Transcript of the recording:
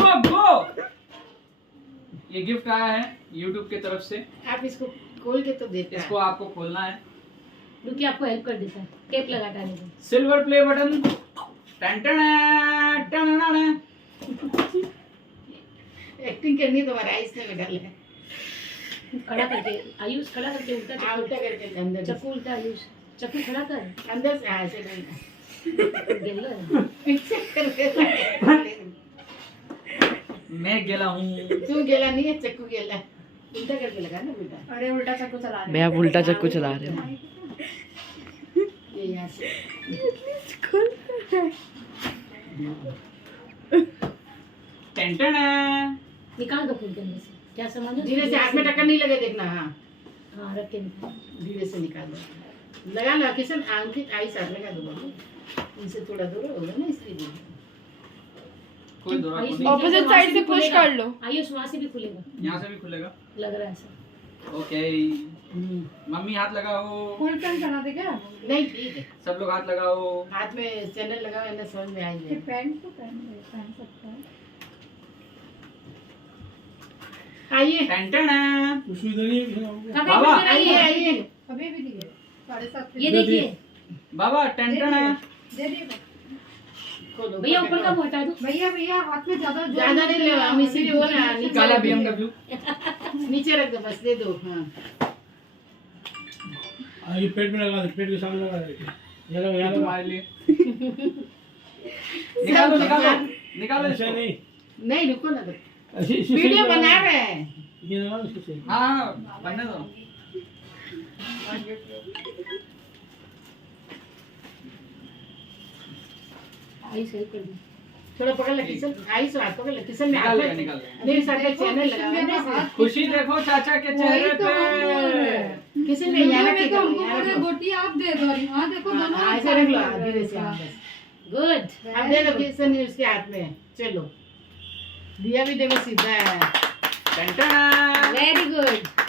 गो गो। ये गिफ्ट आया है YouTube की तरफ से। आप इसको खोल के तो देते इसको आपको खोलना है। रुकिए आपको हेल्प कर देता है, टेप लगा डालने को। Silver play button. Ton ton ton ton. Acting करनी है तुम्हारा इसने में डाल है खड़ा करके आयुष, खड़ा करके उल्टा हाँ, चक्कू, उल्टा करके अंदर चक्कू उल्टा आयुष, चक्कू खड़ा कर। अंदर से ऐसे नहीं गेला ऐसे करके मैं गेला हूँ। तू गेला नहीं है, चक्कू गेला है। उल्टा करके लगा ना बेटा। अरे उल्टा चाकू चला रहे मैं अब उल्टा चक्कू चला रहे हूँ। ये यहाँ से टन टन। निकाल दो फूल के अंदर से। क्या सामान है? धीरे से हाथ में टक्कर नहीं लगे देखना। हाँ हाँ रख के निकाल। धीरे से निकाल दो। लगा लो किशन अंकित आई साथ लगा दो बाबू। इनसे थोड़ा दूर होगा ना इसलिए। कोई दौरा आयुष, नहीं। नीचे Opposite से वहाँ side से भी से push खुलेगा। कर लो। आयुष वहाँ से भी खुलेगा, यहाँ से भी खुलेगा। लग रहा है ऐसा। ओके। मम्मी हाथ लगाओ। फुल पैंट पहना दे क्या? नहीं ठीक है। सब लोग हाथ लगाओ। हाथ में चैनल लगाओ ना समझ में आई ये जाए। पैंट तो पहन सकता है। आइए टन टन। काका, बाबा, इधर आइए। आइए आइए। अभी भी दिए 7:30 ये देखिए बाबा टन टन। दे दिए खोलो भैया, ऊपर का मुंह हटा दो। भैया भैया हाथ में ज्यादा ज्यादा नहीं लो, हम इसीलिए बोल रहे हैं नीचे काला रख दो। BMW। नीचे रख दो बस, दे दो। हाँ ये पेट में लगा दे, पेट के सामने लगा दे। ये लगा, ये लगा। तुम्हारे लिए। निकालो निकालो निकालो ऐसे इसको। नहीं, नहीं रुको ना तो ऐसे इसी वीडियो से बना लगा। रहे हैं। ये लगा इसको सही। हाँ बनने दो। आयुष हेल्प कर दो। थोड़ा पकड़ ले किशन। आई सो हाथ पकड़ ले किशन में निकाल हाथ लेगा में- निकाल लेगा। नहीं सर का चैनल लगा है ना इसमें। खुशी देखो चाचा के चेहरे वही तो हम बोल रहे पे। हैं। किशन में यहाँ रख के तो करो, हमको यहाँ बोल रहे रखो। गोटी आप दे दो, और यहाँ देखो दोनों हाँ, हाथ ऐसे रख लो साथ में धीरे से। है। हाँ, बस गुड। अब दे दो किशन उसके हाथ में। चलो दिया भी देखो सीधा है। Ton ton. Very good.